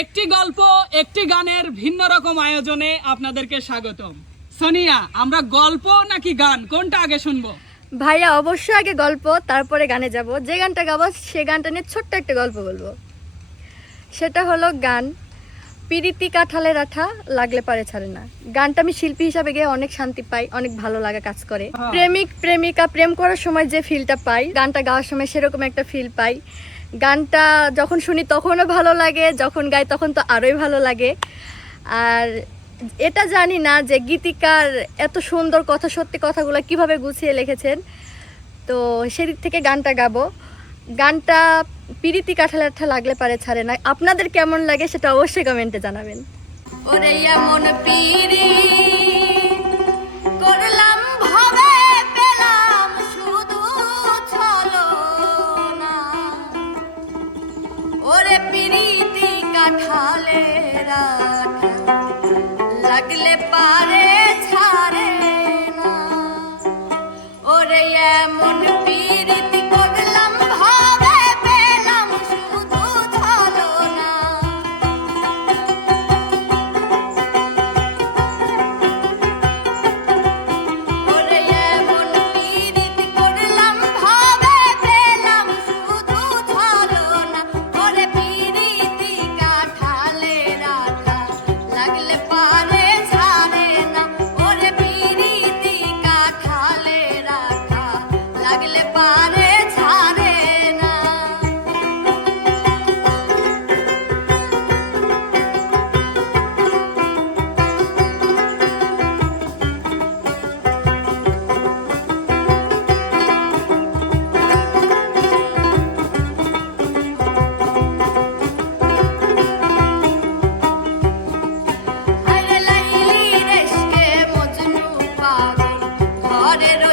একটি গল্প একটি গানের ভিন্ন রকম আয়োজনে আপনাদেরকে স্বাগতম। সোনিয়া আমরা গল্প নাকি গান? কোনটা আগে শুনব? ভাইয়া অবশ্যই আগে গল্প তারপরে গানে যাব। যে গানটা গাবো সে গানটা নিয়ে ছোট্ট একটা গল্প বলব। সেটা হলো গান পিরিতি কাঁঠালের রাঠা লাগলে পারে ছাড়ে না। গানটা আমি শিল্পী হিসাবে গিয়ে অনেক শান্তি পাই অনেক ভালো লাগা কাজ করে। হ্যাঁ। প্রেমিক প্রেমিকা প্রেম করার সময় যে ফিলটা পাই গানটা গাওয়ার সময় সেরকম একটা ফিল পাই। গানটা যখন শুনি তখনও ভালো লাগে, যখন গাই তখন তো আরোই ভালো লাগে। আর এটা জানি না যে গীতিকার এত সুন্দর কথা, সত্যি কথাগুলো কীভাবে গুছিয়ে লিখেছেন। তো সেদিক থেকে গানটা গাবো। গানটা পিরিতি কাঠালে আঠা লাগলে পারে ছাড়ে না। আপনাদের কেমন লাগে সেটা অবশ্যই কমেন্টে জানাবেন। ওরে এমন পিরি করলাম ওরে পিরিতি কাঠালে রাখ লাগলে পারে started